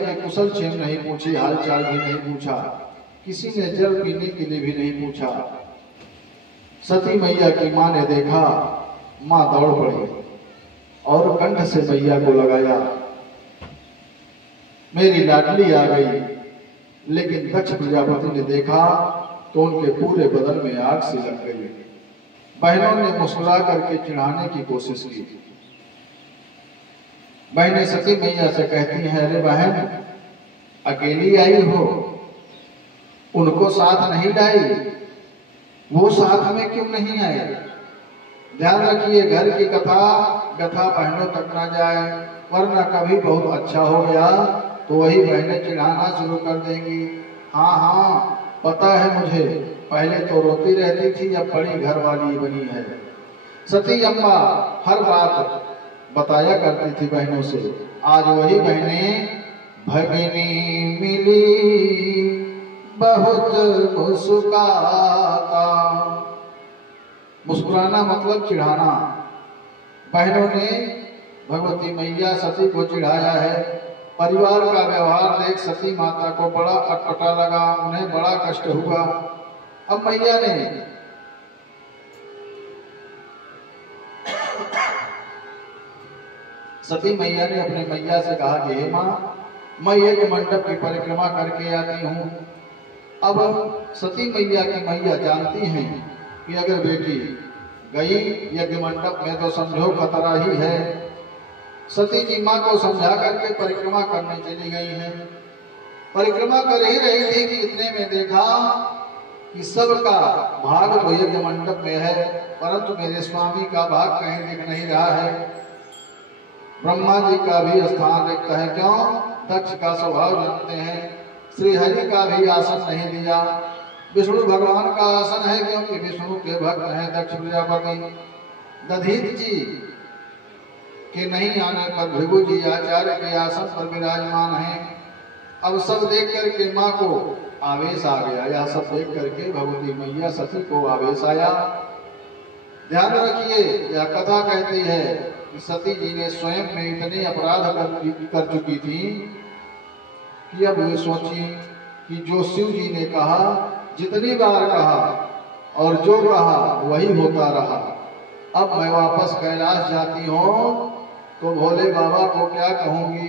की कुशल क्षेम नहीं पूछी, हाल चाल भी नहीं पूछा, किसी ने जल पीने के लिए भी नहीं पूछा। सती मैया की मां ने देखा, मां दौड़ पड़ी और कंठ से मैया को लगाया, मेरी लाडली आ गई। लेकिन दक्ष प्रजापति ने देखा तो उनके पूरे बदन में आग सी लग गई। बहनों ने मुस्कुरा करके चिढ़ाने की कोशिश की। बहनें सती मैया से कहती हैं, अरे बहन अकेली आई हो, उनको साथ नहीं लाई, वो साथ में क्यों नहीं आए? ध्यान रखिए, घर की कथा बहनों तक ना जाए, वरना कभी बहुत अच्छा हो गया तो वही बहनें चिढ़ाना शुरू कर देंगी। हाँ हाँ पता है मुझे, पहले तो रोती रहती थी, अब बड़ी घर वाली बनी है। सती अम्मा हर बात बताया करती थी बहनों से। आज वही बहनें भगिनी मिली बहुत मुस्कुराता। मुस्कुराना मतलब चिढ़ाना। बहनों ने भगवती मैया सती को चिढ़ाया है। परिवार का व्यवहार देख सती माता को बड़ा अटपटा लगा, उन्हें बड़ा कष्ट हुआ। अब मैया ने सती मैया ने अपने मैया से कहा कि हे मां, मैं यज्ञ मंडप की परिक्रमा करके आती हूँ। अब सती मैया की मैया जानती हैं कि अगर बेटी गई यज्ञ मंडप में तो समझो खतरा ही है। सती जी मां को समझा करके परिक्रमा करने चली गई हैं। परिक्रमा कर ही रही थी कि इतने में देखा कि सबका भाग तो यज्ञ मंडप में है, परंतु मेरे स्वामी का भाग कहीं दिख नहीं रहा है। ब्रह्मा जी का भी स्थान देखता है, क्यों? दक्ष का स्वभाव जानते हैं। श्री हरि का भी आसन नहीं दिया। विष्णु भगवान का आसन है, क्योंकि विष्णु के भक्त हैं दक्ष प्रजापति। दधीच जी के नहीं आने पर भृगु जी आचार्य के आसन पर विराजमान हैं। अब सब देख करके माँ को आवेश आ गया, या सब देख करके भगवती मैया सती को आवेश आया। ध्यान रखिए, यह कथा कहती है कि सती जी ने स्वयं में इतने अपराध कर चुकी थी कि अब वे सोची कि जो शिव जी ने कहा, जितनी बार कहा और जो कहा वही होता रहा। अब मैं वापस कैलाश जाती हूँ तो भोले बाबा को क्या कहूंगी,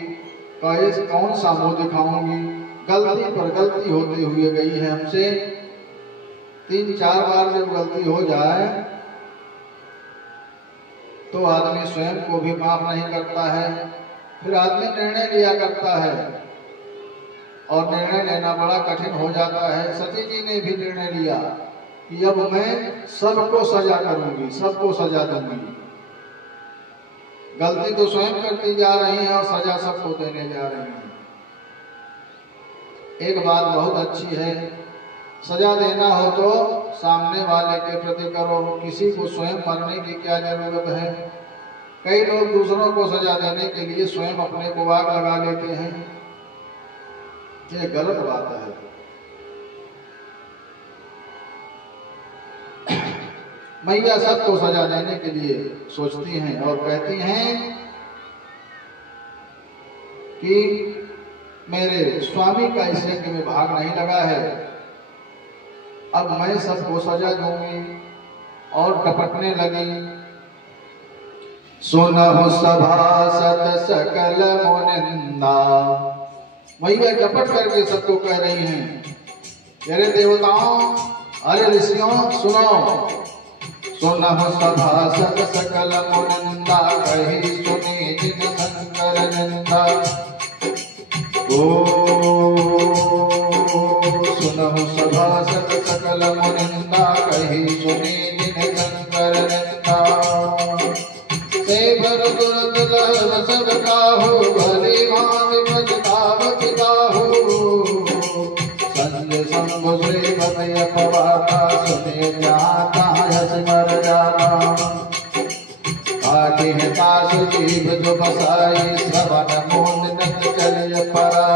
कैसे कौन सा मुंह दिखाऊंगी? गलती पर गलती होते हुए गई है हमसे। 3-4 बार जब गलती हो जाए तो आदमी स्वयं को भी माफ नहीं करता है, फिर आदमी निर्णय लिया करता है और निर्णय लेना बड़ा कठिन हो जाता है। सती जी ने भी निर्णय लिया कि अब मैं सबको सजा करूंगी, सबको सजा दूंगी। गलती तो स्वयं करती जा रही है और सजा सबको देने जा रही है। एक बात बहुत अच्छी है, सजा देना हो तो सामने वाले के प्रति करो, किसी को स्वयं मरने की क्या जरूरत है। कई लोग दूसरों को सजा देने के लिए स्वयं अपने को आग लगा लेते हैं, ये गलत बात है। मैया सबको सजा देने के लिए सोचती हैं और कहती हैं कि मेरे स्वामी का इस यज्ञ में भाग नहीं लगा है, अब मैं सबको सजा दूंगी। और टपटने लगी। सुनहु सभासद सकल मुनिंदा। मैया टपट करके सबको कह रही हैं, अरे देवताओं, अरे ऋषियों, सुनो। सुनहु सभासद सकल मुनिंदा, कही सुनी जिन शंकर निंदा। सुनहु सभासद सकल मुनिंदा, कही सुनी जिन शंकर निंदा। से भर दुर्दुलह सब काहू, भली भांति बजतावत काहू। संजय शंभु श्री बदय पवाता, सुने जाता यस मर जाना। काटी है काश जीव जो बसाई, श्रवण मोदनक चलिय परा।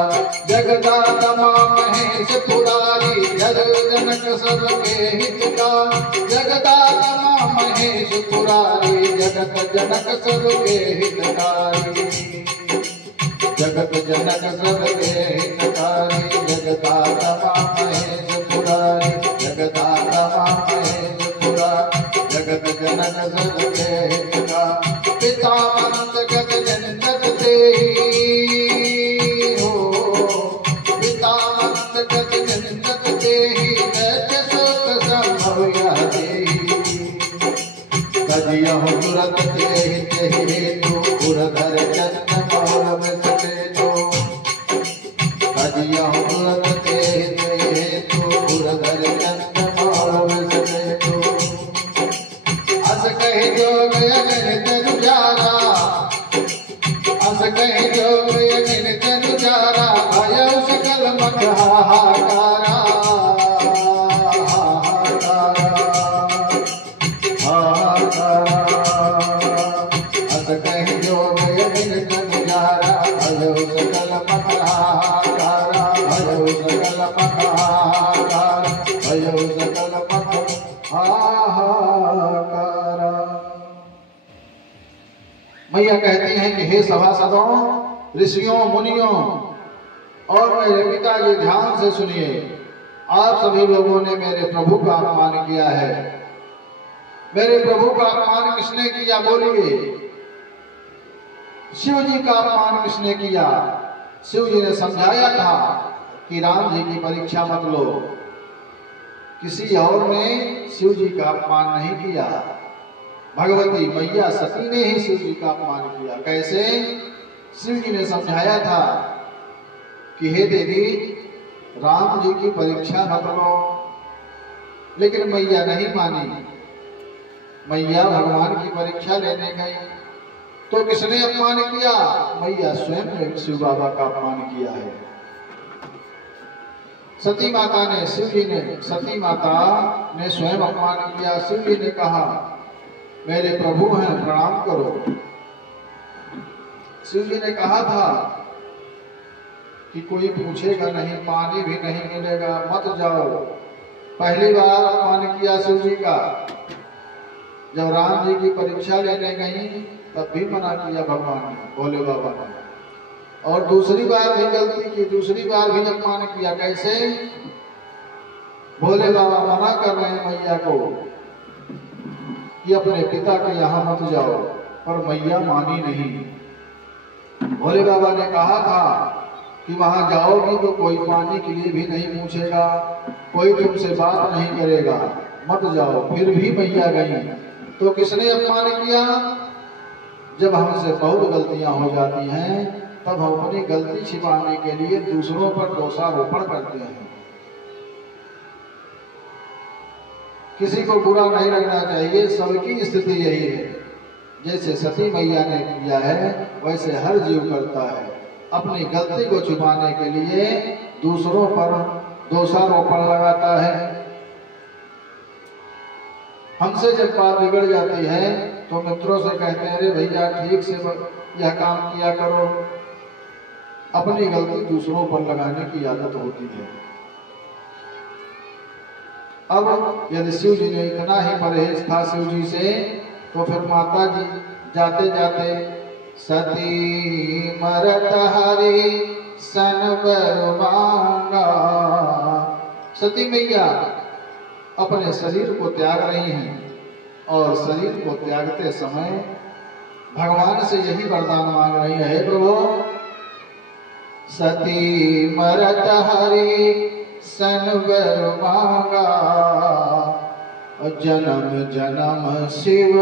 जगदात महेश पुरारी, जग जनक सबके हितका। जगदात महेश पुरारी, जगत जनक सबके हितकारी। जगत जनक सबके हितकारी, जगदाता महेश पुरारी, जगदाता महेश पुरारी, जगत जनक सबके हितकारी। पिता मंत गत जन्नत देहि हो, पिता मंत गत जन्नत देहि, दैत्य शोक संभव यह देहि। तजियहु तुरत तेहि तेहि हेतु, उरधर चंद मौलव सके जो। तजियहु तुरत तेहि तेहि हेतु, उरधर चंद मौलव सके जो। अस कहि जोग अगन तनु जारा, अस कहि जोग अगन तनु जारा, भयउ सकल मख हाहाकारा। अस कहि जोग अगन तनु जारा, भयउ सकल मख हाहाकारा, भयउ सकल मख हाहाकारा, भयउ सकल मख हाहाकारा। मैया कहती हैं कि हे सभासदों, ऋषियों, मुनियों और मेरे पिताजी, ध्यान से सुनिए। आप सभी लोगों ने मेरे प्रभु का अपमान किया है। मेरे प्रभु का अपमान किसने किया बोलिए? शिव जी का अपमान किसने किया? शिव जी ने समझाया था कि राम जी की परीक्षा मत लो। किसी और ने शिव जी का अपमान नहीं किया, भगवती मैया सती ने ही शिव जी का अपमान किया। कैसे? शिव जी ने समझाया था कि हे देवी, राम जी की परीक्षा मत लो, लेकिन मैया नहीं मानी। मैया भगवान की परीक्षा लेने गई तो किसने अपमान किया? मैया स्वयं ने शिव बाबा का अपमान किया है। सती माता ने, शिव जी ने, सती माता ने स्वयं अपमान किया। शिव जी ने कहा मेरे प्रभु हैं, प्रणाम करो। शिव जी ने कहा था कि कोई पूछेगा नहीं, पानी भी नहीं मिलेगा, मत जाओ। पहली बार अपमान किया शिव जी का। जब राम जी की परीक्षा लेने गई तब भी मना किया भगवान ने, भोले बाबा ने। और दूसरी बार भी गलती की, दूसरी बार भी अपमान किया। कैसे? भोले बाबा मना कर रहे हैं मैया को कि अपने पिता के यहाँ मत जाओ, पर मैया मानी नहीं। भोले बाबा ने कहा था कि वहां जाओगी तो कोई पानी के लिए भी नहीं पूछेगा, कोई तुमसे बात नहीं करेगा, मत जाओ। फिर भी मैया गई। तो किसने अपमान किया? जब हमसे बहुत गलतियां हो जाती हैं तब हम अपनी गलती छिपाने के लिए दूसरों पर दोषारोपण करते हैं। किसी को बुरा नहीं लगना चाहिए, सबकी स्थिति यही है। जैसे सती मैया ने किया है वैसे हर जीव करता है। अपनी गलती को छुपाने के लिए दूसरों पर दोषारोपण लगाता है। हमसे जब बात बिगड़ जाती है तो मित्रों से कहते हैं अरे भैया ठीक से यह काम किया करो। अपनी गलती दूसरों पर लगाने की आदत होती है। अब यदि शिव जी ने इतना ही परहेज था शिव जी से, तो फिर माता जी जाते जाते सती मरत हरि सन बर मांगा। सती मैया अपने शरीर को त्याग रही हैं और शरीर को त्यागते समय भगवान से यही वरदान मांग रही है, हे प्रभु सती मरत हरि सन बर मांगा, जन्म जन्म शिव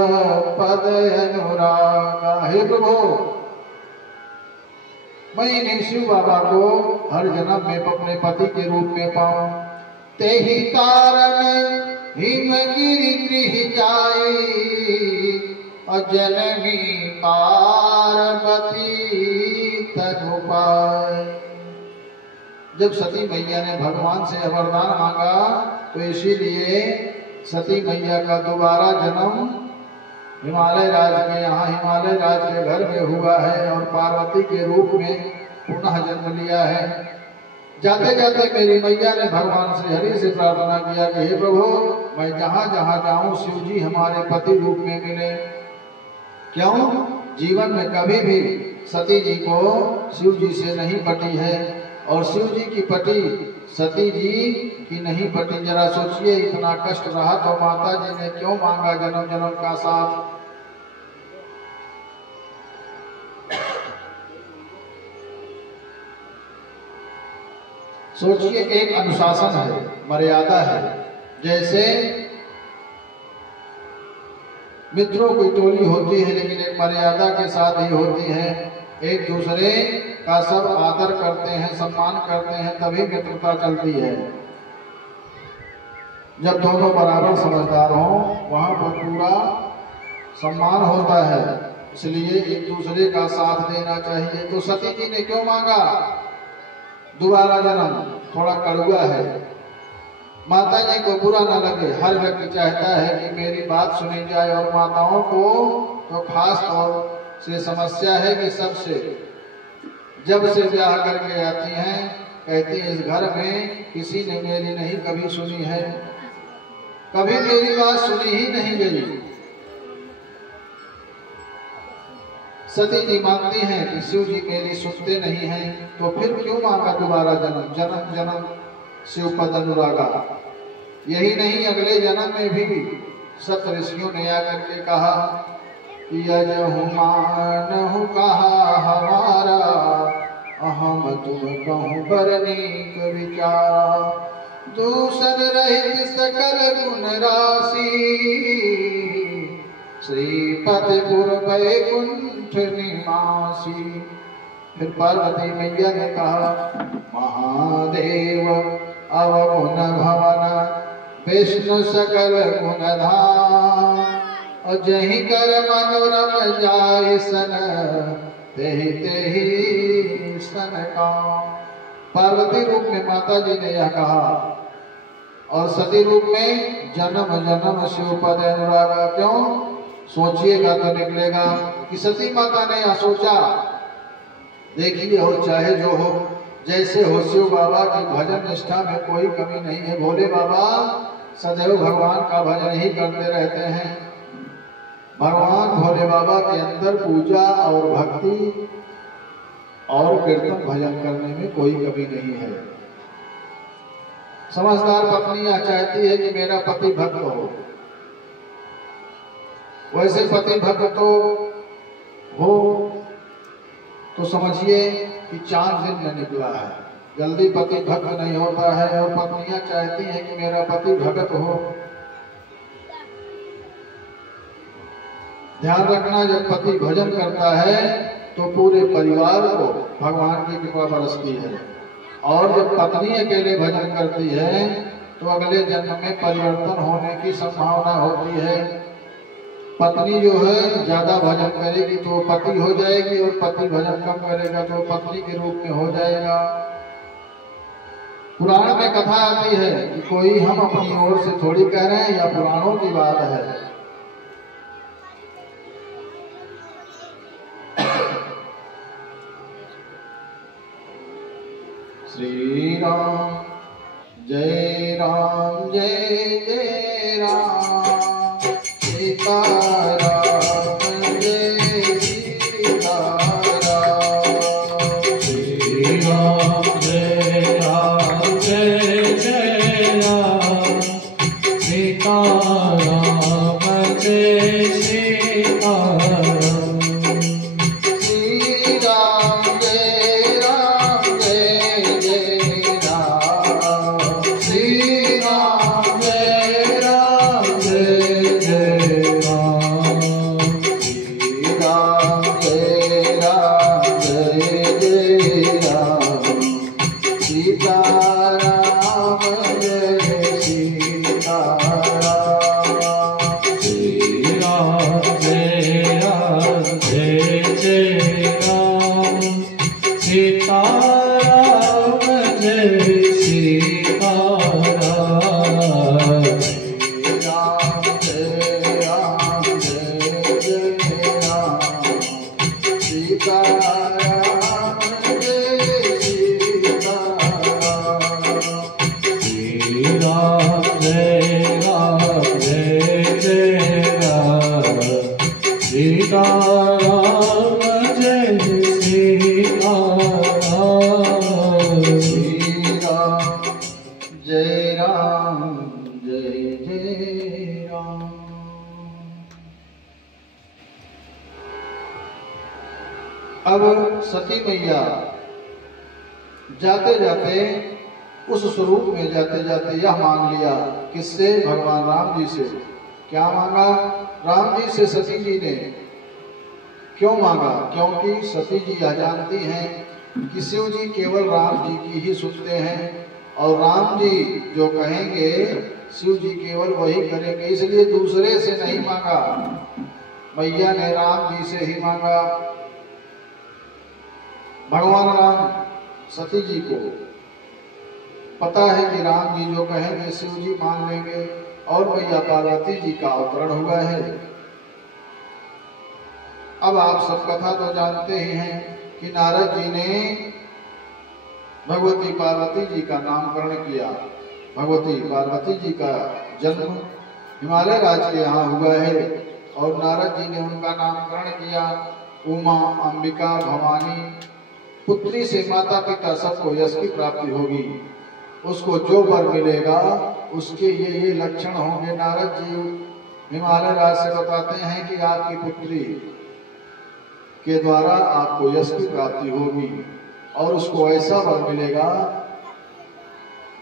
पद अनुरागा। हे प्रभु मैं इन शिव बाबा को हर जन्म में अपने पति के रूप में पाऊं। ते ही कारण हिमगिरि गृह जाई, जननी पार्वती तनु पाए। जब सती मैया ने भगवान से वरदान मांगा तो इसीलिए सती मैया का दोबारा जन्म हिमालय राज में, यहाँ हिमालय राज के घर में हुआ है और पार्वती के रूप में पुनः जन्म लिया है। जाते जाते मेरी मैया ने भगवान श्री हरि से प्रार्थना किया कि हे प्रभु मैं जहाँ जहाँ जाऊँ शिव जी हमारे पति रूप में मिले। क्यों? जीवन में कभी भी सती जी को शिव जी से नहीं पटी है और शिव जी की पटी सती जी की नहीं पटी। जरा सोचिए, इतना कष्ट रहा तो माता जी ने क्यों मांगा जन्म जन्म का साथ। सोचिए, एक अनुशासन है, मर्यादा है। जैसे मित्रों की टोली होती है लेकिन एक मर्यादा के साथ ही होती है, एक दूसरे का सब आदर करते हैं, सम्मान करते हैं, तभी मित्रता चलती है। जब दोनों बराबर समझदार हों वहां पर पूरा सम्मान होता है, इसलिए एक दूसरे का साथ देना चाहिए। तो सती जी ने क्यों मांगा दोबारा जन्म? थोड़ा कड़वा है, माता जी को बुरा न लगे। हर व्यक्ति चाहता है कि मेरी बात सुनी जाए और माताओं को तो खास तौर से समस्या है कि सबसे जब से ब्याह करके आती हैं कहती है इस घर में किसी ने मेरी नहीं कभी सुनी है, कभी मेरी बात सुनी ही नहीं गई। सती जी मानती हैं कि शिव जी मेरी सुनते नहीं हैं, तो फिर क्यों मांगा दोबारा जन्म? जन्म जन्म शिव पद अनुरागा। यही नहीं, अगले जन्म में भी सप्त ऋषियों ने आकर के कहा कि यजहु मानहु कहा हमारा, अहम तुम कहूँ बरनीक विचारा। दूसर रहित सकल गुण राशि, श्रीपतिपुर वैकुंठ निवासी। फिर पार्वती मैया ने कहा महादेव अवगुण भवन विष्णु सकल गुण धाम, और जही कर मनोरम जाय सन तेहि तेहि सन काम। पार्वती रूप में माता जी ने यह कहा और सती रूप में जन्म जन्म शिव पद अनुरागा। क्यों? सोचिएगा तो निकलेगा कि सती माता ने यह सोचा। देखिए, हो चाहे जो हो, जैसे हो, शिव बाबा की भजन निष्ठा में कोई कमी नहीं है। भोले बाबा सदैव भगवान का भजन ही करते रहते हैं। भगवान भोले बाबा के अंदर पूजा और भक्ति और कीर्तन भजन करने में कोई कमी नहीं है। समझदार पत्नियां चाहती है कि मेरा पति भक्त हो। वैसे पति भक्त तो हो तो समझिए कि चांद दिन में निकला है। जल्दी पति भक्त नहीं होता है और पत्नियां चाहती हैं कि मेरा पति भक्त हो। ध्यान रखना, जब पति भजन करता है तो पूरे परिवार को भगवान की कृपा बरसती है, और जब पत्नी अकेले भजन करती है तो अगले जन्म में परिवर्तन होने की संभावना होती है। पत्नी जो है ज्यादा भजन करेगी तो पति हो जाएगी, और पति भजन कम करेगा तो पत्नी के रूप में हो जाएगा। पुराण में कथा आती है कि कोई हम अपनी ओर से थोड़ी कह रहे हैं, या पुराणों की बात है। श्री राम जय राम जय जय राम, सीता राम जय सीता राम। श्री राम जय राम जय जय राम, सीता राम जय सीता राम। श्री राम जय राम जय जय राम, श्री राम जय राम जय जय राम। श्री राम जय राम जय जय राम, सीता राम जय सीता राम। श्री राम जय राम जय जय राम, सीता राम जय सीता राम। श्री राम जय राम जय जय राम, सीता राम जय सीता राम। श्री राम जय राम जय जय राम, सीता राम जय जय राम जय राम जय जय राम। अब सती मैया जाते जाते उस स्वरूप में जाते जाते यह मांग लिया, किससे? भगवान राम जी से। क्या मांगा? राम जी से सती जी ने। क्यों मांगा? क्योंकि सती जी यह जानती हैं कि शिव जी केवल राम जी की ही सुनते हैं और राम जी जो कहेंगे शिव जी केवल वही करेंगे, इसलिए दूसरे से नहीं मांगा, मैया ने राम जी से ही मांगा। भगवान राम सती जी को पता है कि राम जी जो कहेंगे शिव जी मान लेंगे और मैया पार्वती जी का अवतरण हुआ है। अब आप सब कथा तो जानते ही हैं कि नारद जी ने भगवती पार्वती जी का नामकरण किया। भगवती पार्वती जी का जन्म हिमालय राज्य के यहाँ हुआ है और नारद जी ने उनका नामकरण किया। उमा, अंबिका, भवानी, पुत्री से माता पिता सबको यश की प्राप्ति होगी। उसको जो वर मिलेगा उसके ये लक्षण होंगे। नारद जी हिमालय राज से बताते हैं कि आपकी पुत्री के द्वारा आपको यश की प्राप्ति होगी और उसको ऐसा वर मिलेगा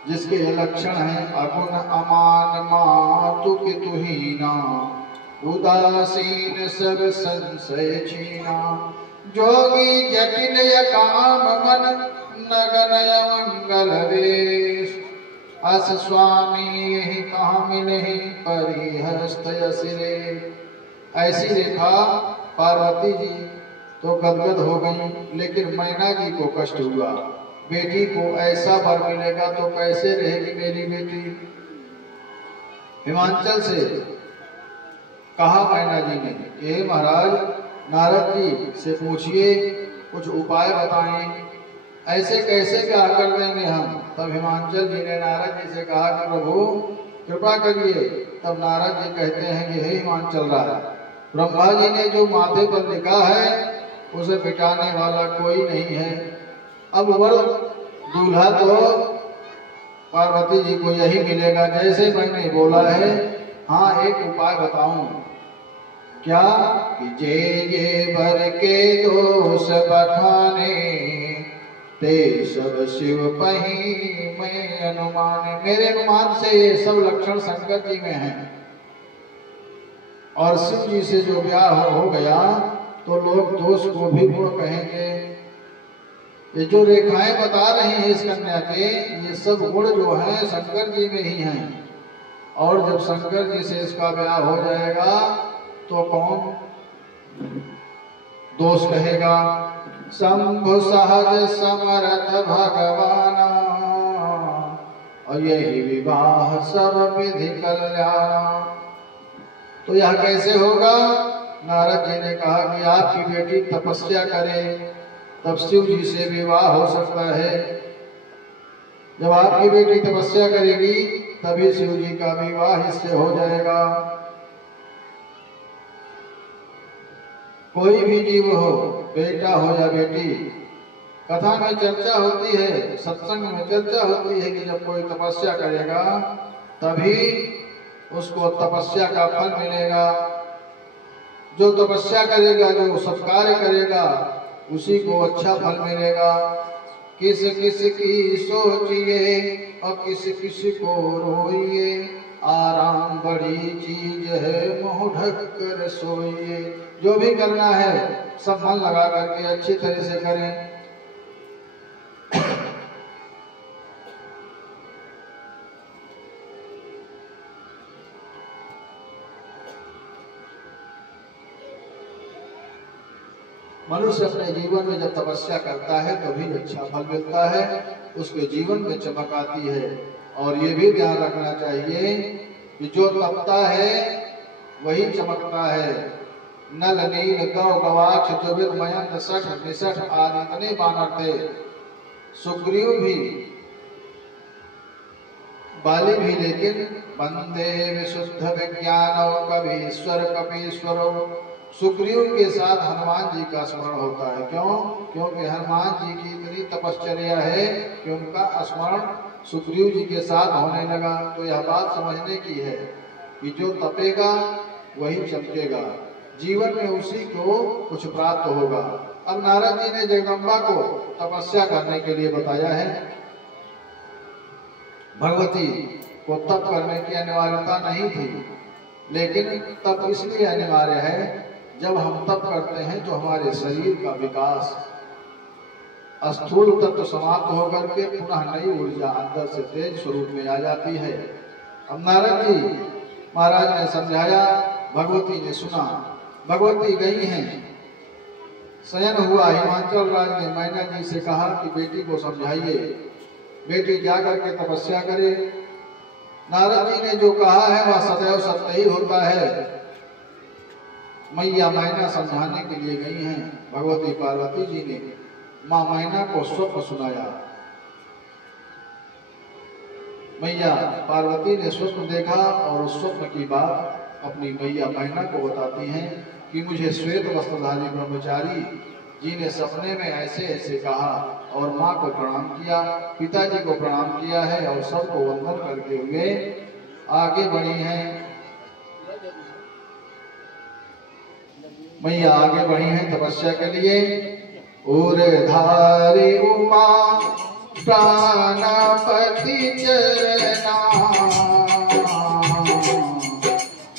जिसके ये लक्षण हैं। अगुण अमान मातु पितुहीना, उदासीन सब संशय छीना, जोगी जटिल काम मन नगनय मंगल वेश, अस स्वामी यही कहाँ मिले परिहस्त सिरे। ऐसी रेखा पार्वती जी तो गदगद हो गई, लेकिन मैना जी को कष्ट हुआ। बेटी को ऐसा वर मिलेगा तो कैसे रहेगी मेरी बेटी। हिमाचल से कहा मैना जी ने कि हे महाराज, नारद जी से पूछिए, कुछ उपाय बताएं, ऐसे कैसे क्या कर देंगे हम। तब हिमाचल जी ने नारद जी से कहा कि प्रभु कृपा करिए। तब नारद जी कहते हैं कि हे हिमाचल राज, ब्रह्मा जी ने जो माथे पर लिखा है उसे मिटाने वाला कोई नहीं है। अब वर दूल्हा तो पार्वती जी को यही मिलेगा जैसे मैंने बोला है। हाँ, एक उपाय बताऊं क्या? कि जे जे वर के दोष बखाने, ते सब शिव पही मैं अनुमान। मेरे अनुमान से ये सब लक्षण शंकर जी में हैं और शिव जी से जो ब्याह हो गया तो लोग दोष को भी गुण कहेंगे। ये जो रेखाएं बता रही हैं इस कन्या के, ये सब गुण जो हैं शंकर जी में ही हैं। और जब शंकर जी से इसका ब्याह हो जाएगा तो कौन दोष कहेगा। शंभु सहज समर्थ भगवान, और यही विवाह सब विधि कल्याण। तो यह कैसे होगा? नारद जी ने कहा कि आपकी बेटी तपस्या करे तब शिव जी से विवाह हो सकता है। जब आपकी बेटी तपस्या करेगी तभी शिव जी का विवाह इससे हो जाएगा। कोई भी जीव हो, बेटा हो या बेटी, कथा में चर्चा होती है, सत्संग में चर्चा होती है कि जब कोई तपस्या करेगा तभी उसको तपस्या का फल मिलेगा। जो तपस्या करेगा, जो सत्कार्य करेगा, उसी को अच्छा फल मिलेगा। किस किस की सोचिए और किस किस को रोइए, आराम बड़ी चीज है मुँह ढक कर सोइए। जो भी करना है सब मन लगा करके अच्छी तरह से करें। मनुष्य अपने जीवन में जब तपस्या करता है तभी अच्छा फल मिलता है, उसके जीवन में चमक आती है। और ये भी ध्यान रखना चाहिए कि जो तपता है वही चमकता है। नल नील गौ गवाक्ष जुबित मयंक सठ निसठ आदि इतने बानर थे। सुग्रीव भी, बाली भी, लेकिन वंदे विशुद्ध विज्ञान कवीश्वर कपीश्वरो सुग्रीव के साथ हनुमान जी का स्मरण होता है। क्यों? क्योंकि हनुमान जी की इतनी तपश्चर्या है कि उनका स्मरण सुग्रीव जी के साथ होने लगा। तो यह बात समझने की है कि जो तपेगा वही चमकेगा, जीवन में उसी को कुछ प्राप्त होगा। अब नारद जी ने जगदम्बा को तपस्या करने के लिए बताया है। भगवती को तप करने की अनिवार्यता नहीं थी, लेकिन तप इसलिए अनिवार्य है, जब हम तप करते हैं तो हमारे शरीर का विकास, स्थूल तत्व समाप्त होकर के पुनः नई ऊर्जा अंदर से तेज स्वरूप में आ जाती है। अब नारद जी महाराज ने समझाया, भगवती ने सुना। भगवती गई हैं, शयन हुआ। हिमाचल राज ने मैना जी से कहा कि बेटी को समझाइए, बेटी जाकर के तपस्या करे। नारद जी ने जो कहा है वह सदैव सत्य ही होता है। मैया मैना समझाने के लिए गई हैं। भगवती पार्वती जी ने माँ मैना को स्वप्न सुनाया। मैया पार्वती ने स्वप्न देखा और उस स्वप्न की बात अपनी मैया मैना को बताती हैं कि मुझे श्वेत वस्त्रधारी ब्रह्मचारी जी ने सपने में ऐसे ऐसे कहा, और माँ को प्रणाम किया, पिताजी को प्रणाम किया है और सबको वंदन करके हुए आगे बढ़ी हैं। मैया आगे बढ़ी हैं तपस्या के लिए। उर्धारी उमा प्राणपति चरना,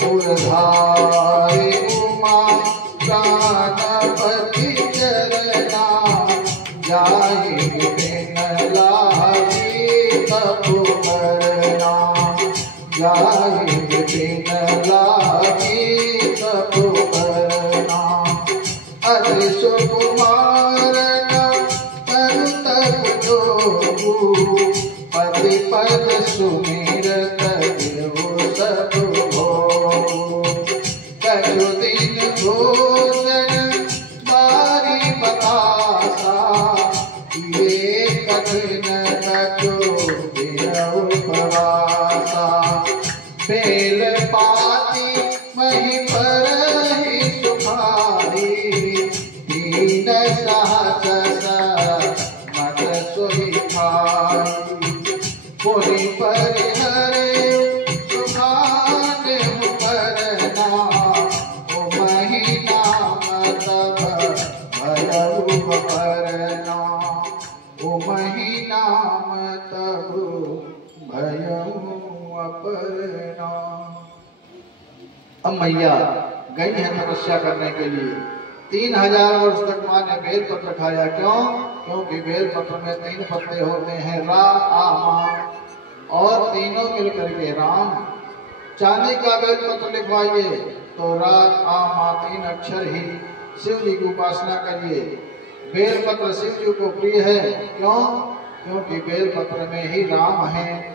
उर्धारी उमा प्राणपति चरना, जाहि बिन लागी तप करना, जाहि बिन लागी तप करना। अति सुकुमार तनु तप जोगु, पति पद सुमिरत देव सब भोगु। कछु दिन भोजन बारी बतासा, ये कठिन कछु दिन उपवासा। बेल पाती मही पर ही सुखाई, दीन सहस मत सोई खाई। पुनि परिहरे सुखान करना, ओ मही नाम तब भयउ करना, ओ मही नाम तब भयउ अपरना। अब मैया गई है तपस्या करने के लिए। 3000 वर्ष तक माँ ने बेल पत्र खाया। क्यों? क्योंकि बेल पत्र में 3 पत्ते होते हैं, रा आ मा, और तीनों मिलकर के राम। चांदी का बेल पत्र लिखवाइए तो रा आ मा 3 अक्षर ही। शिव जी की उपासना करिए। बेल पत्र शिव जी को प्रिय है। क्यों? क्योंकि बेल पत्र में ही राम है।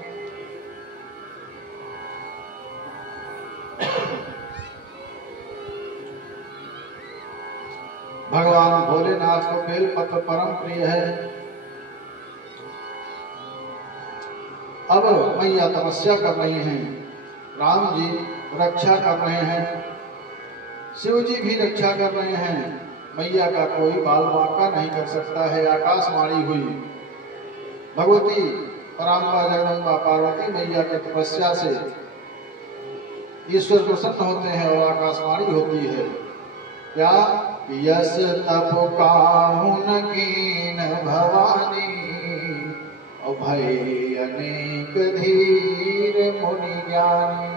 भगवान भोलेनाथ को बेल पत्र परम प्रिय है। अब मैया तपस्या कर रही हैं, राम जी रक्षा कर रहे हैं, शिव जी भी रक्षा कर रहे हैं। मैया का कोई बाल बांका नहीं कर सकता है। आकाशवाणी हुई। भगवती पराम्बा जगदम्बा पार्वती मैया की तपस्या से ईश्वर प्रसन्न होते हैं और आकाशवाणी होती है। क्या? यस तप काहुन कीन भवानी, अभय अनेक धीर मुनि ज्ञानी।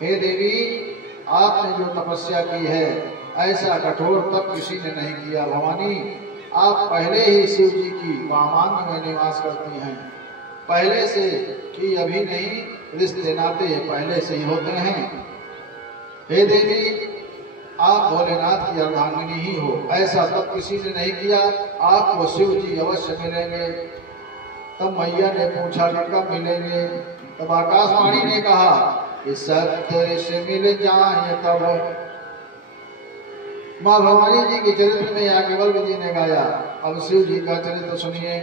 हे देवी, आपने जो तपस्या की है ऐसा कठोर तप किसी ने नहीं किया। भवानी, आप पहले ही शिव जी की वामांग में निवास करती हैं। पहले से कि अभी नहीं, रिश्ते नाते पहले से ही होते हैं। हे देवी, आप भोलेनाथ की अर्धांगिनी ही हो। ऐसा तब किसी ने नहीं किया। आपको शिव जी अवश्य मिलेंगे। तब मैया ने पूछा कि कब मिलेंगे? तब आकाशवाणी ने कहा कि सत्य ऋषि मिल जाए तब। माँ भवानी जी के चरित्र में याज्ञवल्क्य जी ने गाया। अब शिव जी का चरित्र सुनिए।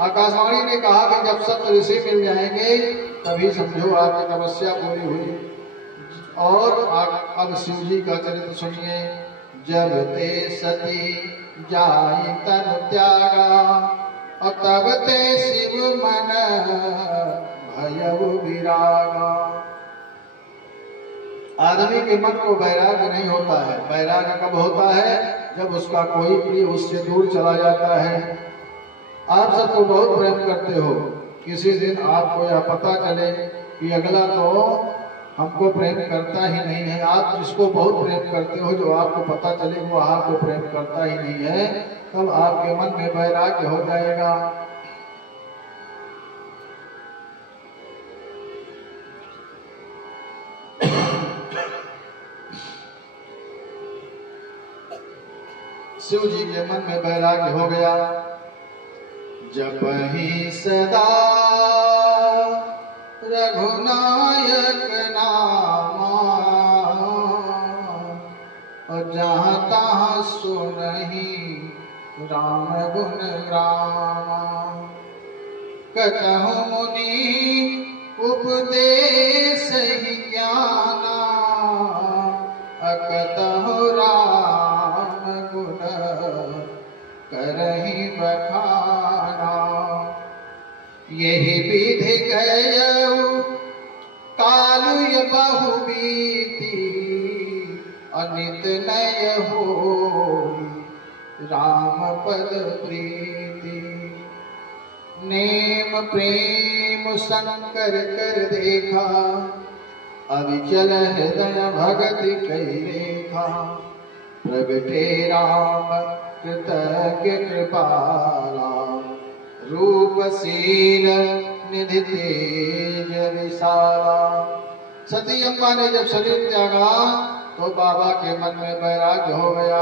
आकाशवाणी ने कहा कि जब सप्त ऋषि मिल जाएंगे तभी समझो आपकी तपस्या पूरी हुई। और अब शिव जी का चरित्र सुनिए। जब ते सती जाई तन त्यागा और तब ते शिव मन भयउ विरागा। आदमी के मन को वैराग्य नहीं होता है। वैराग्य कब होता है? जब उसका कोई प्रिय उससे दूर चला जाता है। आप सबको बहुत प्रेम करते हो, किसी दिन आपको यह पता चले कि अगला तो हमको प्रेम करता ही नहीं है। आप जिसको बहुत प्रेम करते हो, जो आपको पता चले वो आपको प्रेम करता ही नहीं है, तब आपके मन में वैराग्य हो जाएगा। शिव जी के मन में वैराग्य हो गया। जपहि सदा रघुनायक नामा और जहाँ तहाँ सुनहि राम गुण रामा। कतहु मुनि उपदेश ही ज्ञाना अकतहु राम गुण करहि बखाना। यही विधि गयउ कालु बहु बीती अनित नय होई राम पद प्रीति। नेम प्रेम शंकर कर देखा अविचल हृदय भगति कई रेखा। प्रगटे राम कृतज्ञ कृपाला रूपशील निधि तेज विशाला। सती अम्बा ने जब शरीर त्यागा तो बाबा के मन में वैराग्य हो गया।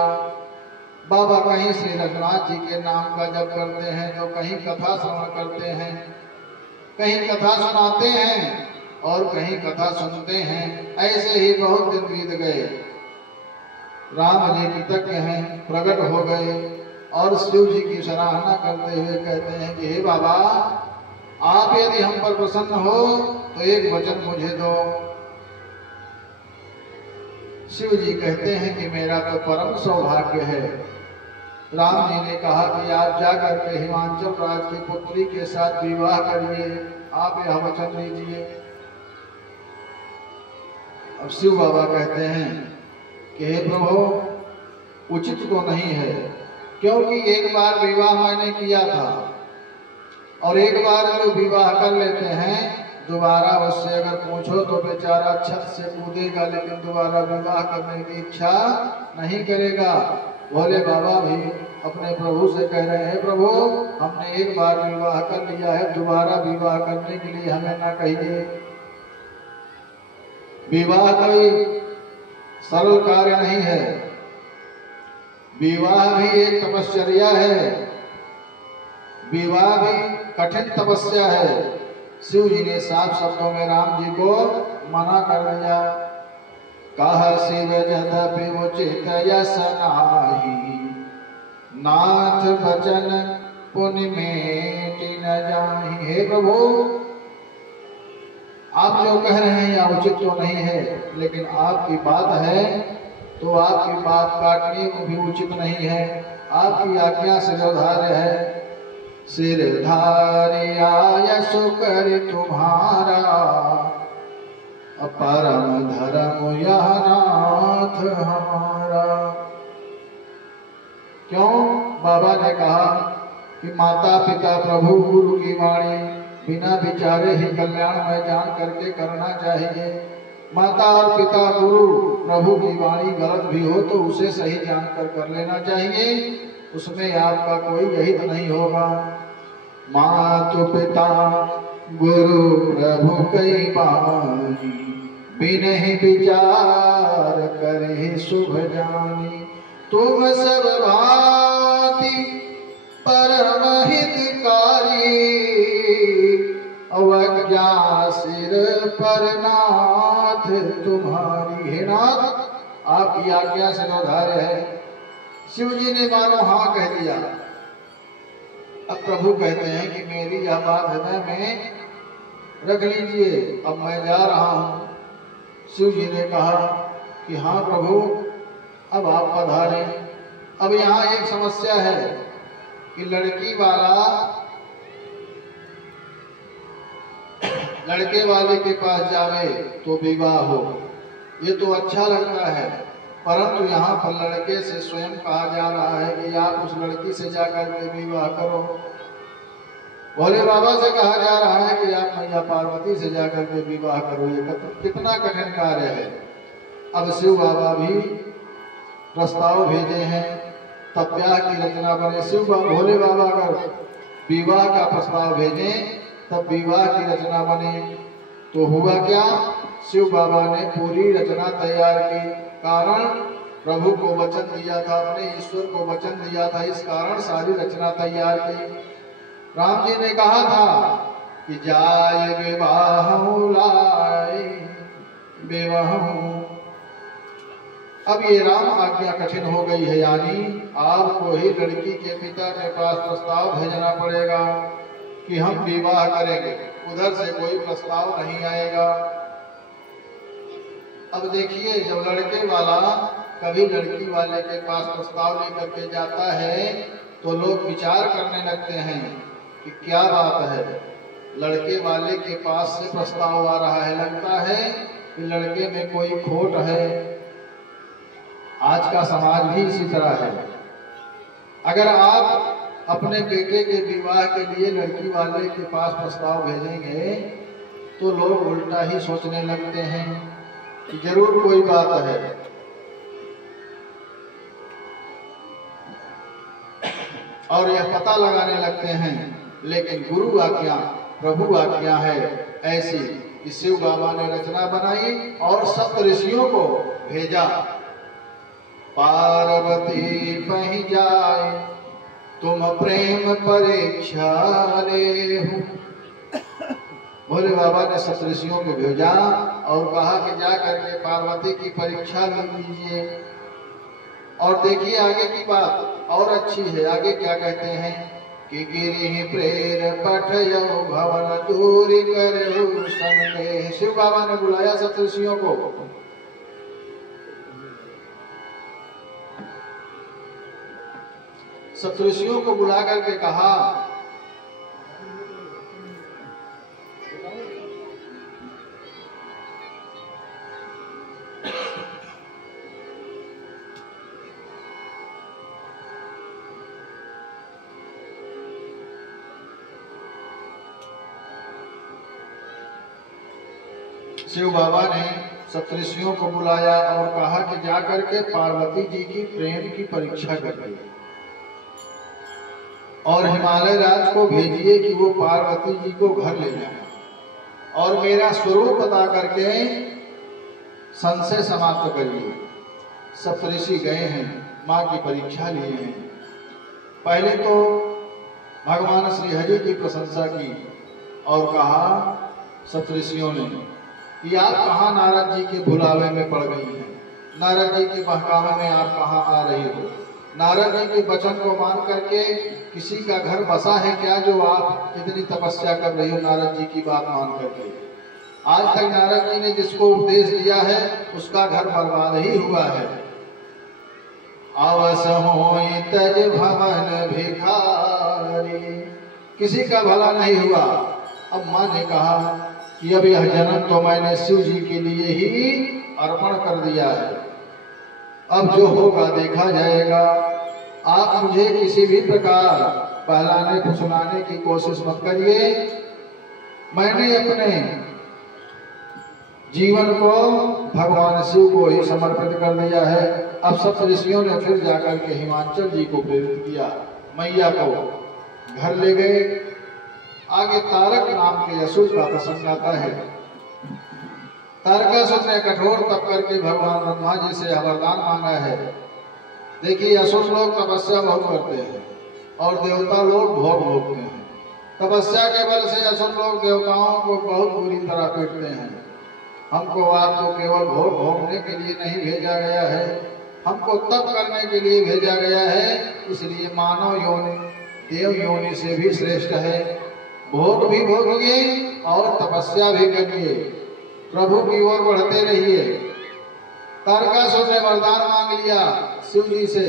बाबा कहीं श्री रघुनाथ जी के नाम का जप करते हैं तो कहीं कथा श्रवण करते हैं, कहीं कथा सुनाते हैं और कहीं कथा सुनते हैं। ऐसे ही बहुत दिन बीत गए। राम जी कृतज्ञ हैं, प्रकट हो गए और शिव जी की सराहना करते हुए कहते हैं कि हे बाबा, आप यदि हम पर प्रसन्न हो तो एक वचन मुझे दो। शिव जी कहते हैं कि मेरा तो परम सौभाग्य है। राम जी ने कहा कि आप जाकर के हिमांचल राज की पुत्री के साथ विवाह करिए, आप यह वचन दीजिए। अब शिव बाबा कहते हैं कि हे प्रभु, उचित तो नहीं है, क्योंकि एक बार विवाह मैंने किया था और एक बार जो विवाह कर लेते हैं दोबारा उससे अगर पूछो तो बेचारा छत से कूदेगा, लेकिन दोबारा विवाह करने की इच्छा नहीं करेगा। भोले बाबा भी अपने प्रभु से कह रहे हैं, प्रभु हमने एक बार विवाह कर लिया है, दोबारा विवाह करने के लिए हमें ना कहिए। विवाह कोई सरल कार्य नहीं है, विवाह भी एक तपश्चर्या है, विवाह भी कठिन तपस्या है। शिव जी ने साफ शब्दों में राम जी को मना कर दिया। कहा शिव यद्यपि उचित यस नाही, नाथ बचन पुण्य मेट न जाहि। हे प्रभु, आप जो कह रहे हैं या उचित तो नहीं है, लेकिन आपकी बात है तो आपकी बात काटने को भी उचित नहीं है। आपकी आज्ञा सिरधार्य है। सिरधार्य यशो कर तुम्हारा, परम धर्म यह नाथ हमारा। क्यों? बाबा ने कहा कि माता पिता प्रभु गुरु की वाणी बिना विचारे ही कल्याण में जान करके करना चाहिए। माता और पिता गुरु प्रभु की वाणी गलत भी हो तो उसे सही जानकर कर लेना चाहिए, उसमें आपका कोई यहित नहीं होगा। मातु पिता गुरु प्रभु कई बानी, बिनहि विचार करे शुभ जानी। तुम सब भांति परम हितकारी, अवज्ञा सिर पर नाथ तुम्हारी। हे नाथ, आपकी आज्ञा से नौधार्य है। शिव जी ने मानो हाँ कह दिया। अब प्रभु कहते हैं कि मेरी यह बात हृदय में रख लीजिए, अब मैं जा रहा हूं। शिव जी ने कहा कि हाँ प्रभु, अब आप पधारें। अब यहाँ एक समस्या है कि लड़के वाले के पास जावे तो विवाह हो, ये तो अच्छा लगता है, परंतु यहाँ पर लड़के से स्वयं कहा जा रहा है कि आप उस लड़की से जाकर के विवाह करो। भोले बाबा से कहा जा रहा है कि आप मैया पार्वती से जाकर के विवाह करो। ये कितना कठिन कार्य है। अब शिव बाबा भी प्रस्ताव भेजे हैं, तब ब्याह की रचना बने। भोले बाबा अगर विवाह का प्रस्ताव भेजे तब विवाह की रचना बने। तो हुआ क्या, शिव बाबा ने पूरी रचना तैयार की। कारण प्रभु को वचन दिया था, अपने ईश्वर को वचन दिया था, इस कारण सारी रचना तैयार की। राम जी ने कहा था कि जाय विवाह लाए विवाह। अब ये राम आज्ञा कठिन हो गई है, यानी आपको ही लड़की के पिता के पास प्रस्ताव भेजना पड़ेगा कि हम विवाह करेंगे। उधर से कोई प्रस्ताव नहीं आएगा। अब देखिए, जब लड़के वाला कभी लड़की वाले के पास प्रस्ताव लेकर के जाता है तो लोग विचार करने लगते हैं कि क्या बात है, लड़के वाले के पास से प्रस्ताव आ रहा है, लगता है कि लड़के में कोई खोट है। आज का समाज भी इसी तरह है। अगर आप अपने बेटे के विवाह के लिए लड़की वाले के पास प्रस्ताव भेजेंगे तो लोग उल्टा ही सोचने लगते हैं कि जरूर कोई बात है। और यह पता लगाने लगते हैं, लेकिन गुरु आज्ञा, प्रभु आज्ञा है ऐसी कि शिव बाबा ने रचना बनाई और सप्त ऋषियों को भेजा। पार्वती पही जाए तुम प्रेम परीक्षा ले हूं। भोले बाबा ने सप्त ऋषियों को भेजा और कहा कि जा करके पार्वती की परीक्षा ले लीजिए। और देखिए आगे की बात और अच्छी है। आगे क्या कहते हैं कि गिरि प्रेर पठयो भवन दूरी करहु संदेह। शिव बाबा ने बुलाया सप्त ऋषियों को। सप्तऋषियों को बुला करके कहा शिव बाबा ने सप्तऋषियों को बुलाया और कहा कि जाकर के पार्वती जी की प्रेम की परीक्षा करिए और हिमालय राज को भेजिए कि वो पार्वती जी को घर ले जाए और मेरा स्वरूप बता करके संशय समाप्त करिए। सप्तऋषि गए हैं, माँ की परीक्षा लिए हैं। पहले तो भगवान श्री हरि की प्रशंसा की और कहा सप्तऋषियों ने कि आप कहाँ नारद जी के बुलावे में पड़ गई हैं, नारद जी के बहकावे में आप कहाँ आ रही हो। नारद जी के वचन को मान करके किसी का घर बसा है क्या जो आप इतनी तपस्या कर रही हो नारद जी की बात मान करके। आज तक नारद जी ने जिसको उपदेश दिया है उसका घर बर्बाद ही हुआ है। अवस होई तज भवन भिखारी, किसी का भला नहीं हुआ। अब माँ ने कहा कि अब यह जन्म तो मैंने शिव जी के लिए ही अर्पण कर दिया है, अब जो होगा देखा जाएगा। आप मुझे किसी भी प्रकार बहलाने फुसलाने की कोशिश मत करिए। मैंने अपने जीवन को भगवान शिव को ही समर्पित कर दिया है। अब सप्त ऋषियों ने फिर जाकर के हिमाचल जी को प्रेरित किया, मैया को घर ले गए। आगे तारक नाम के असुर का प्रसंग आता है। तारकासुर ने कठोर तप करके भगवान ब्रह्मा जी से वरदान मांगा है। देखिए असुर लोग तपस्या बहुत करते हैं और देवता लोग भोग भोगते हैं। तपस्या के बल से असुर लोग देवताओं को बहुत बुरी तरह पीटते हैं। हमको आपको केवल भोग भोगने के लिए नहीं भेजा गया है, हमको तप करने के लिए भेजा गया है। इसलिए मानव योनि देव योनि से भी श्रेष्ठ है। भोग भी भोगिए और तपस्या भी करिए प्रभु की ओर बढ़ते रहिए। तारकासुर ने वरदान मांग लिया शिव जी से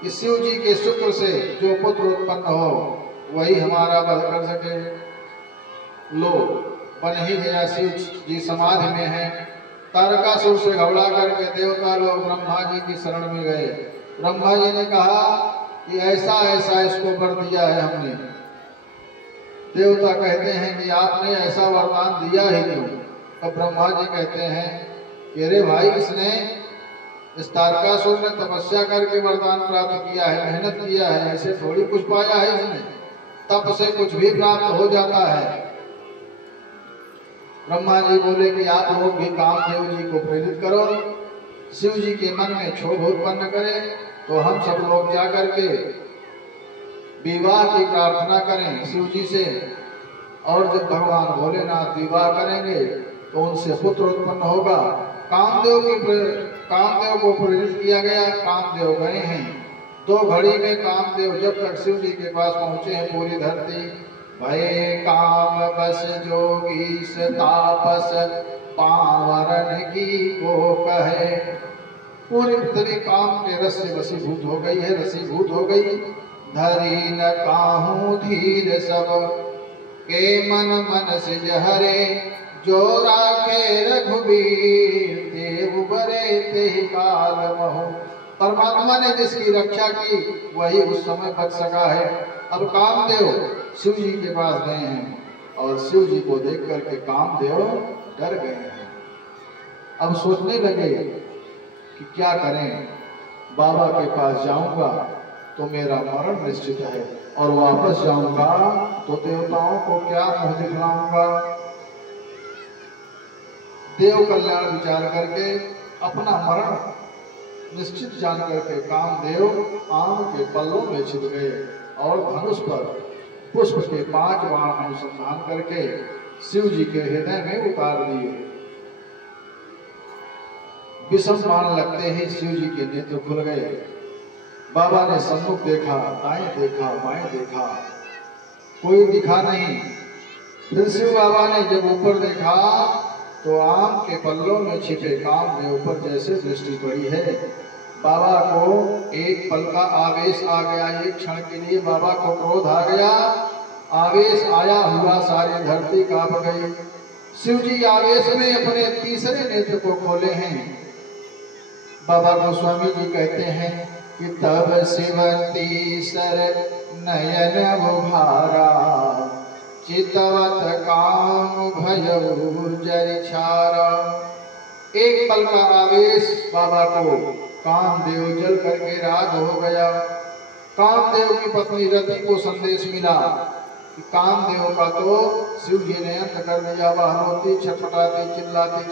कि शिव जी के शुक्र से जो पुत्र उत्पन्न हो वही हमारा वध कर सके। लो बन ही गया, शिव जी समाधि में है। तारकासुर से घबरा करके देवता लोग ब्रह्मा जी की शरण में गए। ब्रह्मा जी ने कहा कि ऐसा ऐसा इसको वर दिया है हमने। देवता कहते हैं कि आपने ऐसा वरदान दिया ही क्यों? तब ब्रह्मा जी कहते हैं कि अरे भाई, इसने इस तारकासुर ने तपस्या करके वरदान प्राप्त किया है, मेहनत किया है, ऐसे थोड़ी कुछ पाया है इसने। तप से कुछ भी प्राप्त हो जाता है। ब्रह्मा जी बोले कि आप लोग भी कामदेव जी को प्रेरित करो, शिव जी के मन में क्षोभ उत्पन्न करें, तो हम सब लोग जा करके विवाह की प्रार्थना करें शिव जी से। और जब भगवान भोलेनाथ विवाह करेंगे तो उनसे पुत्र उत्पन्न होगा। कामदेव को प्रेरित किया गया। कामदेव गए हैं। 2 घड़ी में कामदेव जब तक शिव जी के पास पहुंचे हैं, पूरी धरती भये काम बस जोगी तापस पावरन की को कहे। पूरी पृथ्वी काम के रस से वशीभूत हो गई है, रसीभूत हो गई। धरी न काहू धीर सब के मन मन से जहरे, जो राखे रघुबीर देव बरे ते काल महु। परमात्मा ने जिसकी रक्षा की वही उस समय बच सका है। अब कामदेव शिव जी के पास गए हैं और शिव जी को देख करके कामदेव डर गए हैं। अब सोचने लगे कि क्या करें, बाबा के पास जाऊंगा तो मेरा मरण निश्चित है, और वापस जाऊंगा तो देवताओं को क्या मुंह दिखलाऊंगा। देव कल्याण विचार करके अपना मरण निश्चित जान करके कामदेव आम के पल्लों में छिप गए और धनुष पर पुष्प के 5 बाण अनुसंधान करके शिव जी के हृदय में उतार दिए। विषम बाण लगते ही शिव जी के नेत्र खुल गए। बाबा ने सम्मुख देखा, दाएं देखा, बाएं देखा, कोई दिखा नहीं। फिर शिव बाबा ने जब ऊपर देखा तो आम के पल्लों में छिपे कामदेव पर जैसे दृष्टि पड़ी है। बाबा को एक पल का आवेश आ गया। एक क्षण के लिए बाबा को क्रोध आ गया। आवेश आया हुआ सारी धरती कांप गई। शिव जी आवेश में अपने तीसरे नेत्र को खोले हैं। बाबा गोस्वामी जी कहते हैं कि तब शिव तीसर नयन उभारा, चितवत काम भयउ जरिछारा। एक पल का आवेश बाबा को कामदेव जल करके राग हो गया। कामदेव की पत्नी रति को संदेश मिला कि कामदेव का तो शिव जी ने अंत कर दिया। वह रोती, छटपटाती, चिल्लाती,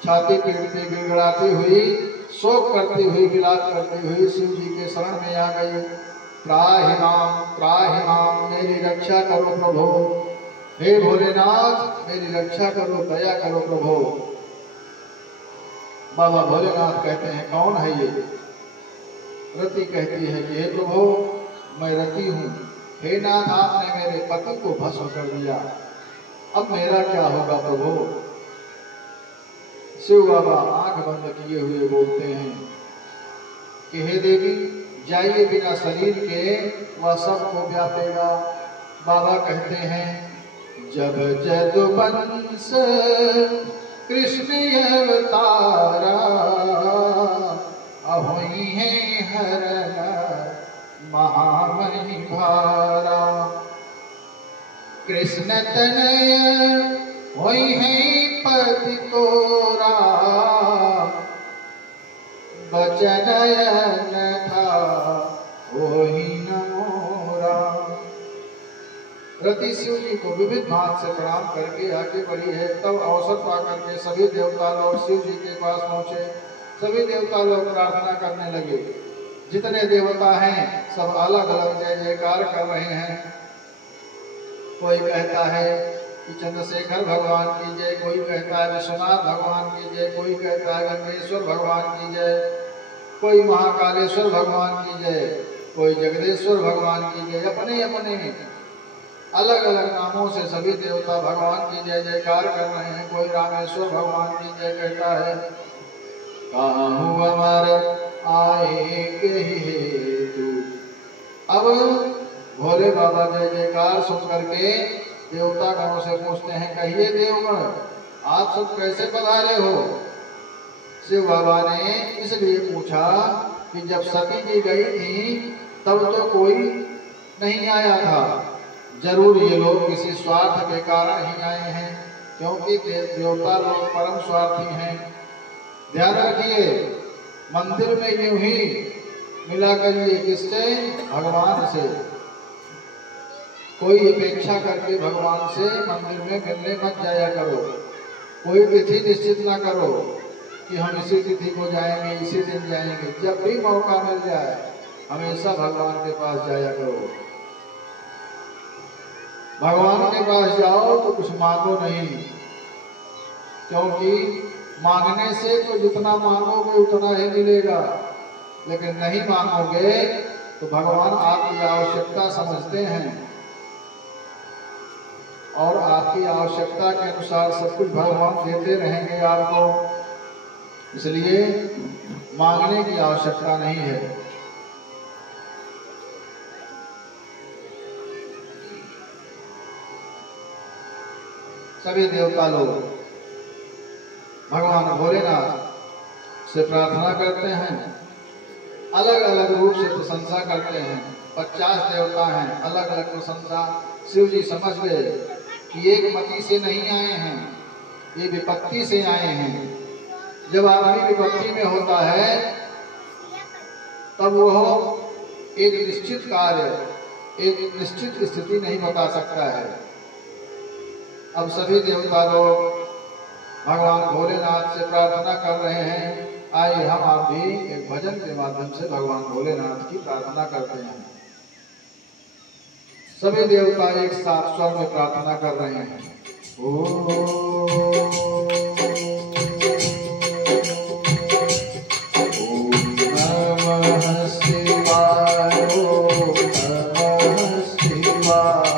छाती पीटती, गिड़गिड़ाती हुई, शोक करती हुई, विलाप करती हुई शिव जी के शरण में आ गई। त्राहि माम, मेरी रक्षा करो प्रभु। हे भोलेनाथ, मेरी रक्षा करो, दया करो प्रभु। बाबा भोलेनाथ कहते हैं, कौन है ये? रति कहती है कि हे प्रभु, मैं रति हूँ। हे नाथ, आपने मेरे पति को भस्म कर दिया, अब मेरा क्या होगा प्रभु? शिव बाबा आंख बंद किए हुए बोलते हैं कि हे देवी, जाइए, बिना शरीर के वह सबको व्यापेगा। बाबा कहते हैं, जब जदुवंश कृष्ण अवतारा, अहोई है हरण महामहि भारा। कृष्ण तनय होई है पति तोरा, बचनयन था होई न मोरा। रति शिव जी को विविध भाग से प्रणाम करके आगे बढ़ी है। तब अवसर पाकर के सभी देवता लोग शिव जी के पास पहुंचे। सभी देवता लोग प्रार्थना करने लगे। जितने देवता हैं सब अलग अलग जय जयकार कर रहे हैं। कोई कहता है कि चंद्रशेखर भगवान की जय, कोई कहता है विश्वनाथ भगवान की जय, कोई कहता है गंगेश्वर भगवान की जय, कोई महाकालेश्वर भगवान की जय, कोई जगदेश्वर भगवान की जय। अपने अपने अलग अलग नामों से सभी देवता भगवान की जय जयकार कर रहे हैं। कोई रामेश्वर भगवान की जय कहता है, काहू अमर आए के हेतु। अब भोले बाबा जय जयकार सुन करके देवता गणों से पूछते हैं, कहिए देवगण आप सब कैसे पधारे हो। शिव बाबा ने इसलिए पूछा कि जब सती जी गई थी तब तो कोई नहीं आया था, जरूर ये लोग किसी स्वार्थ के कारण ही आए हैं, क्योंकि देवता लोग परम स्वार्थी हैं। ध्यान रखिए, मंदिर में यूं ही मिला करिए किससे, भगवान से। कोई अपेक्षा करके भगवान से मंदिर में मिलने मत जाया करो। कोई तिथि निश्चित ना करो कि हम इसी तिथि को जाएंगे, इसी दिन जाएंगे। जब भी मौका मिल जाए हमेशा भगवान के पास जाया करो। भगवान के पास जाओ तो कुछ मांगो नहीं, क्योंकि मांगने से तो जितना मांगोगे उतना ही मिलेगा, लेकिन नहीं मांगोगे तो भगवान आपकी आवश्यकता समझते हैं और आपकी आवश्यकता के अनुसार सब कुछ भगवान देते रहेंगे आपको। इसलिए मांगने की आवश्यकता नहीं है। सभी देवता लोग भगवान भोलेनाथ से प्रार्थना करते हैं, अलग अलग रूप से प्रशंसा करते हैं। 50 देवता हैं, अलग अलग प्रशंसा। शिव जी समझ गए कि एक मति से नहीं आए हैं, ये विपत्ति से आए हैं। जब आदमी विपत्ति में होता है तब वह एक निश्चित कार्य, एक निश्चित स्थिति नहीं बता सकता है। अब सभी देवता लोग भगवान भोलेनाथ से प्रार्थना कर रहे हैं। आइए हम आप भी एक भजन के माध्यम से भगवान भोलेनाथ की प्रार्थना करते हैं। सभी देवता एक साथ स्वर में प्रार्थना कर रहे हैं। ओम नमः शिवाय, ओम नमः शिवाय।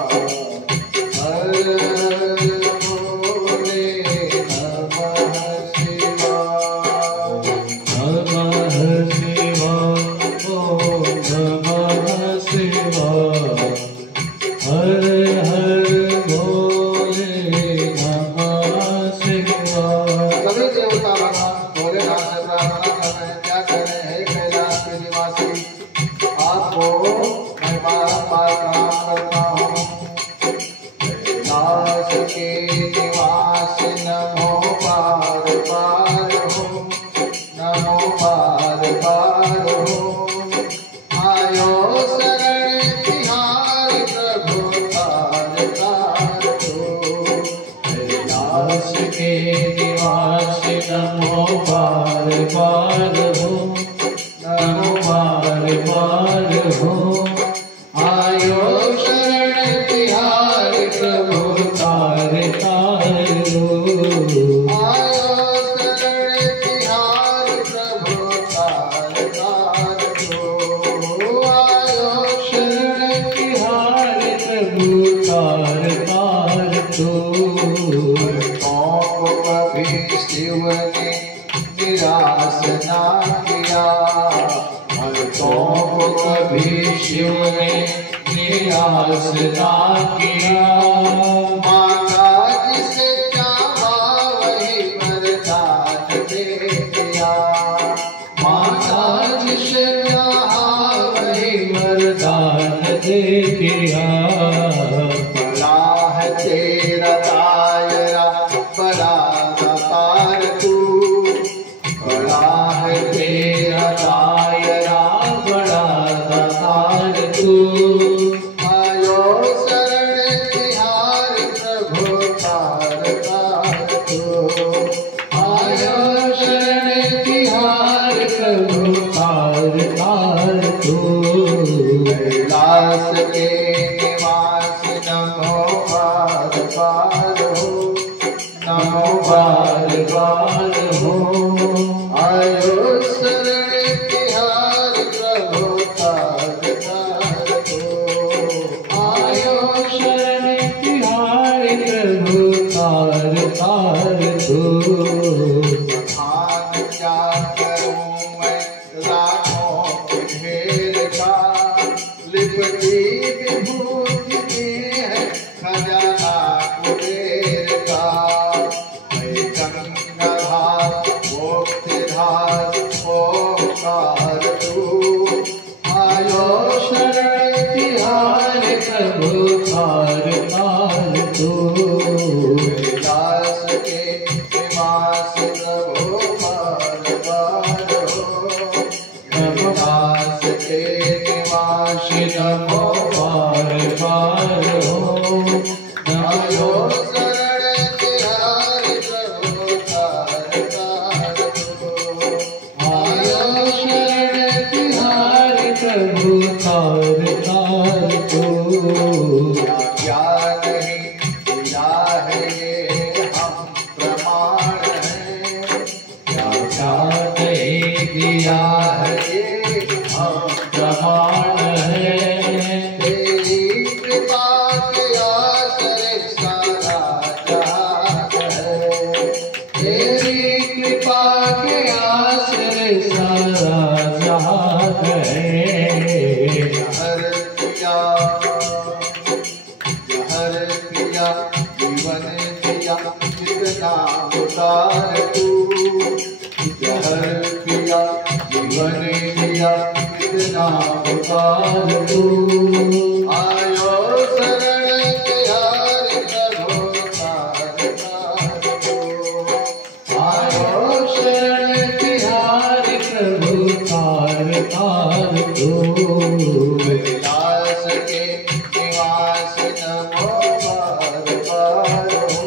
तार तू। खान क्या करूं मैं लाखों के ढेर का, लिपटी विभूति में है खजाना कुबेर का। मैं गंगाधार मोक्षधार ओंकार तू, आयो शरण तिहार प्रभु तार तार तू। दास के निवास प्रभु पार पार हो, दास के निवास नमो पार पार हो। आयो शरण तिहार प्रभु तार तार हो। आयो शरण तिहार प्रभु तार तार तू। क्या नहीं दिया है ये हम प्रमाण हैं, क्या नहीं दिया है ये हम प्रमाण है। तेरी कृपा के आश्रय सारा जहान है। तेरी कृपा के आश्रय सारा जहान है। हर पिया जीवन दिया कितना उतार तू, हर पिया जीवन दिया कितना उतार तू। आयो शरण तिहार प्रभु तार तार तू। आयो शरण तिहार प्रभु तार तार तू। दास के निवास नमो पार पार हो,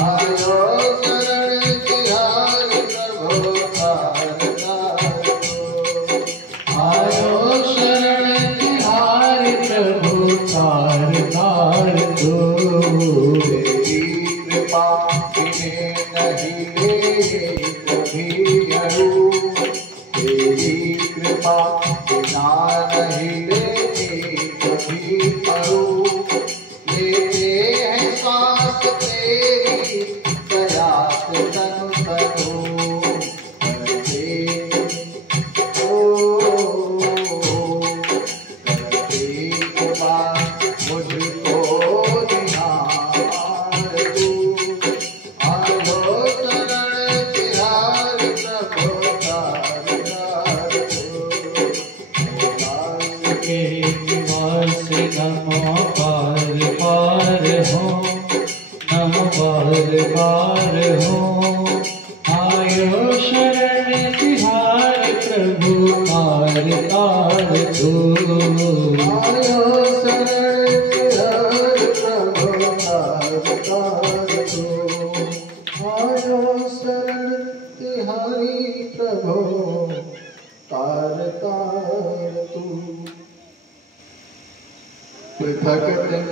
आयो शरण तिहार प्रभु तार तार हो। आयो शरण तिहार प्रभु तार तार तू। तेरी कृपा बिने नहीं ले कभी हरू, तेरी कृपा बिना नहीं लेते कभी मरू। लेते हैं सांस तेरी दया से तन तनु, करते कृपा मुझको निहार तू। आयो शरण तिहार प्रभु तार तार तू। दास के निवास नमो पार पार हो, नमो पार पार हो। आयो शरण तिहार प्रभु तार तार तू। आयो शरण तिहार प्रभु तार तार तू। आयो शरण तिहारी प्रभु तार तार तू। पृथक दिन